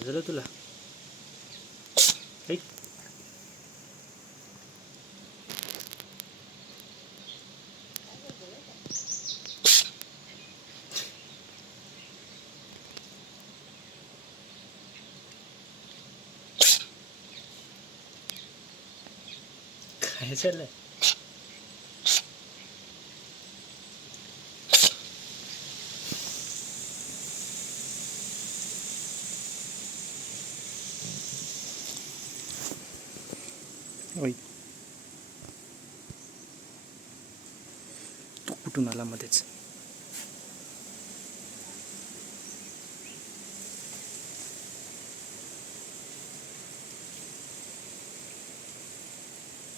काय झालं तुला? ऐक. काय झालं? ओय, तू कुठून आला मध्येच?